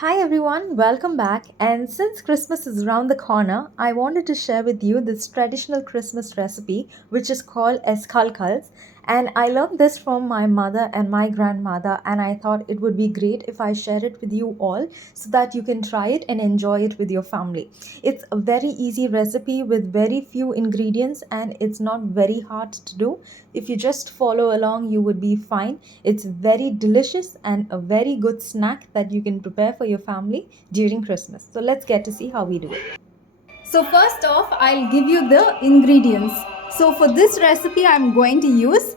Hi everyone, welcome back. And since Christmas is around the corner, I wanted to share with you this traditional Christmas recipe which is called eskalkals. And I learned this from my mother and my grandmother, and I thought it would be great if I share it with you all so that you can try it and enjoy it with your family. It's a very easy recipe with very few ingredients and it's not very hard to do. If you just follow along, you would be fine. It's very delicious and a very good snack that you can prepare for your family during Christmas. So let's get to see how we do it. So first off, I'll give you the ingredients. So for this recipe, I'm going to use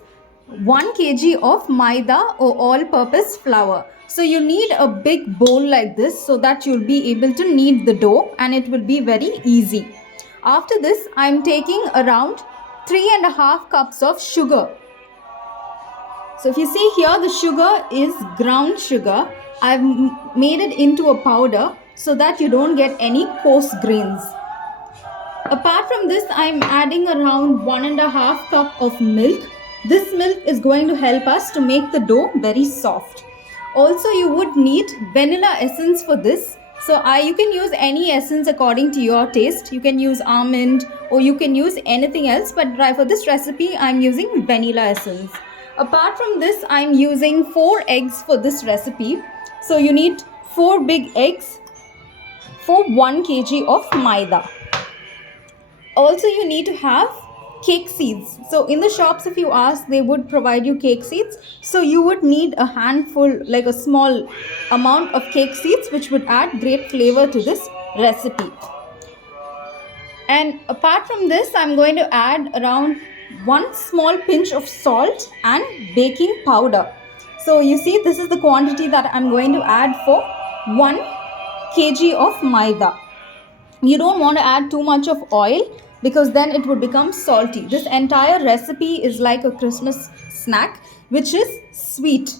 1 kg of maida or all-purpose flour. So you need a big bowl like this so that you'll be able to knead the dough and it will be very easy. After this, I'm taking around 3.5 cups of sugar. So if you see here, the sugar is ground sugar. I've made it into a powder so that you don't get any coarse grains. Apart from this, I'm adding around 1.5 cup of milk. This milk is going to help us to make the dough very soft. Also, you would need vanilla essence for this. So you can use any essence according to your taste. You can use almond or you can use anything else. But for this recipe, I'm using vanilla essence. Apart from this, I'm using 4 eggs for this recipe. So you need 4 big eggs for 1 kg of maida. Also, you need to have cake seeds. So in the shops, if you ask, they would provide you cake seeds. So you would need a handful, like a small amount of cake seeds, which would add great flavor to this recipe. And apart from this, I'm going to add around 1 small pinch of salt and baking powder. So you see, this is the quantity that I'm going to add for 1 kg of maida. You don't want to add too much of oil because then it would become salty. This entire recipe is like a Christmas snack which is sweet.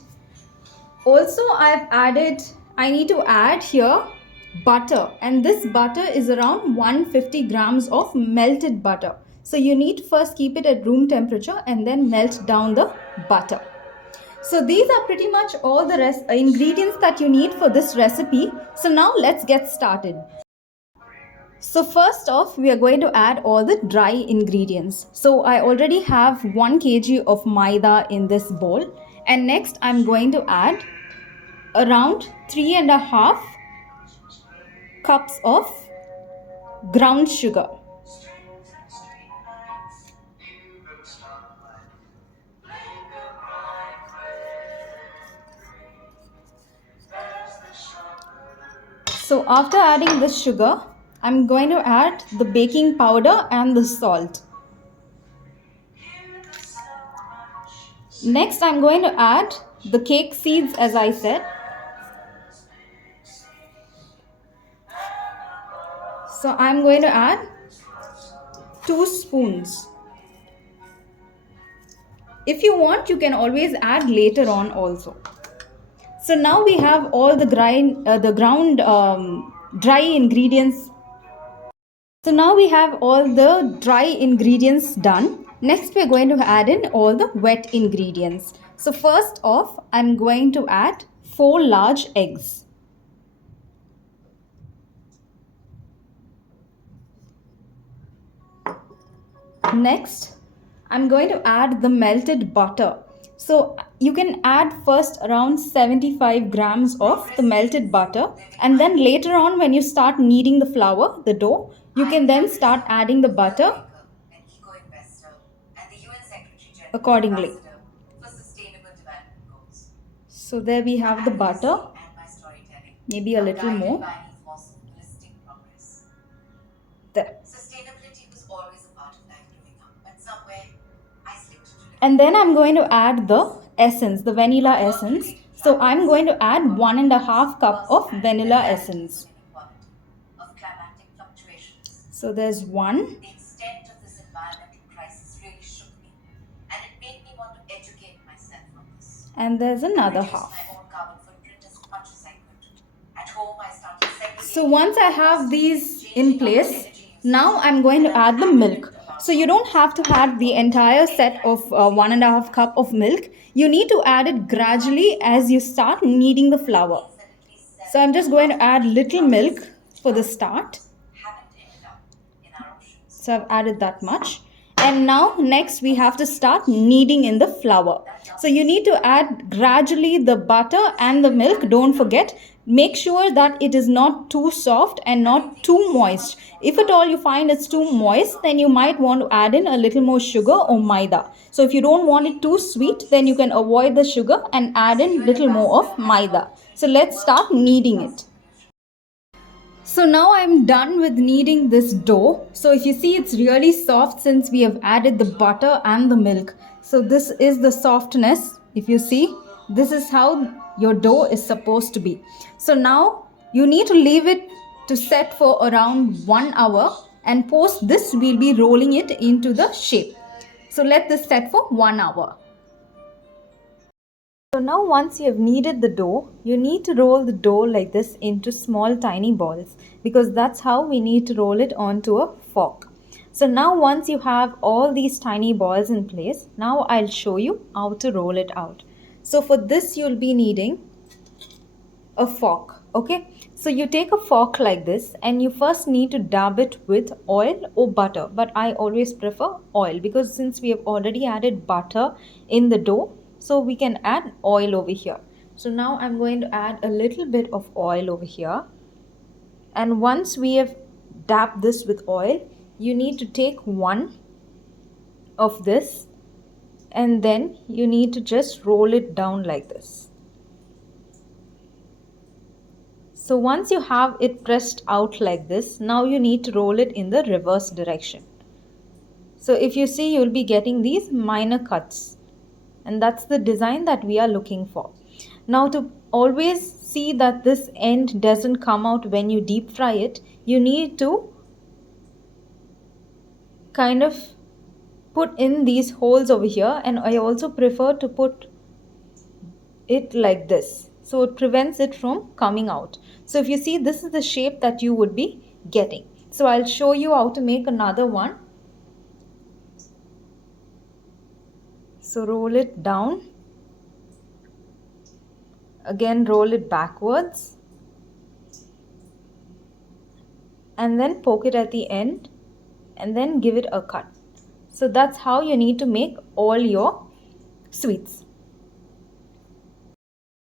Also, I need to add here butter, and this butter is around 150 grams of melted butter. So you need to first keep it at room temperature and then melt down the butter. So these are pretty much all the ingredients that you need for this recipe. So now let's get started. So first off, we are going to add all the dry ingredients. So I already have 1 kg of maida in this bowl. And next I'm going to add around 3.5 cups of ground sugar. So after adding this sugar, I'm going to add the baking powder and the salt. Next, I'm going to add the cake seeds, as I said. So I'm going to add 2 spoons. If you want, you can always add later on also. So now we have all the dry ingredients. So now we have all the dry ingredients done. Next, we're going to add in all the wet ingredients. So first off, I'm going to add 4 large eggs. Next, I'm going to add the melted butter. So you can add first around 75 grams of the melted butter, and then later on when you start kneading the flour, the dough, you can then start adding the butter accordingly. So there we have the butter, maybe a little more. There. And then I'm going to add the essence, the vanilla essence. So I'm going to add 1.5 cup of vanilla essence. So there's 1. And there's another half. So once I have these in place, now I'm going to add the milk. So you don't have to add the entire set of 1.5 cup of milk. You need to add it gradually as you start kneading the flour. So I'm just going to add little milk for the start. So I've added that much. And now next we have to start kneading in the flour. So you need to add gradually the butter and the milk. Don't forget, make sure that it is not too soft and not too moist. If at all you find it's too moist, then you might want to add in a little more sugar or maida. So if you don't want it too sweet, then you can avoid the sugar and add in little more of maida. So let's start kneading it. So now I'm done with kneading this dough. So if you see, it's really soft since we have added the butter and the milk. So this is the softness. If you see, this is how your dough is supposed to be. So now you need to leave it to set for around 1 hour, and post this we'll be rolling it into the shape. So let this set for 1 hour. So now once you have kneaded the dough, you need to roll the dough like this into small tiny balls, because that's how we need to roll it onto a fork. So now once you have all these tiny balls in place, now I'll show you how to roll it out. So for this you'll be needing a fork. Okay, so you take a fork like this and you first need to dab it with oil or butter, but I always prefer oil because since we have already added butter in the dough, so we can add oil over here. So now I'm going to add a little bit of oil over here, and once we have dabbed this with oil, you need to take one of this and then you need to just roll it down like this. So once you have it pressed out like this, now you need to roll it in the reverse direction. So if you see, you'll be getting these minor cuts, and that's the design that we are looking for. Now to always see that this end doesn't come out when you deep fry it, you need to kind of put in these holes over here, and I also prefer to put it like this, so it prevents it from coming out. So if you see, this is the shape that you would be getting. So I'll show you how to make another one. So roll it down, again roll it backwards, and then poke it at the end and then give it a cut. So that's how you need to make all your sweets.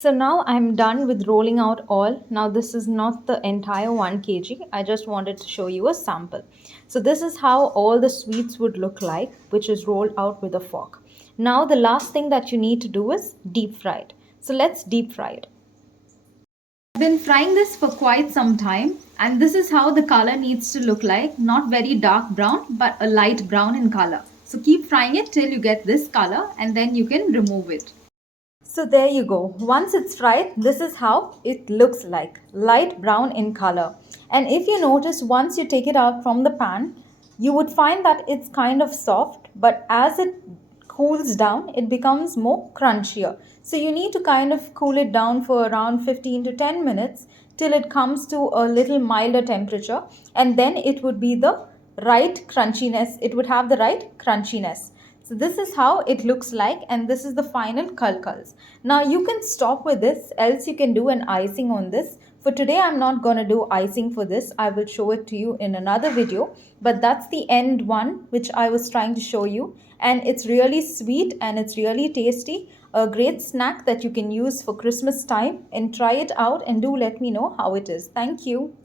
So now I'm done with rolling out all. Now this is not the entire 1 kg. I just wanted to show you a sample. So this is how all the sweets would look like, which is rolled out with a fork. Now the last thing that you need to do is deep fry it. So let's deep fry it. I've been frying this for quite some time, and this is how the color needs to look like. Not very dark brown, but a light brown in color. So keep frying it till you get this color, and then you can remove it. So there you go. Once it's fried, this is how it looks like, light brown in color. And if you notice, once you take it out from the pan, you would find that it's kind of soft, but as it cools down, it becomes more crunchier. So you need to kind of cool it down for around 15 to 10 minutes till it comes to a little milder temperature, and then it would be the right crunchiness. It would have the right crunchiness. So this is how it looks like, and this is the final kalkals. Now you can stop with this, else you can do an icing on this. For today I'm not going to do icing for this. I will show it to you in another video, but that's the end one which I was trying to show you, and it's really sweet and it's really tasty. A great snack that you can use for Christmas time, and try it out and do let me know how it is. Thank you.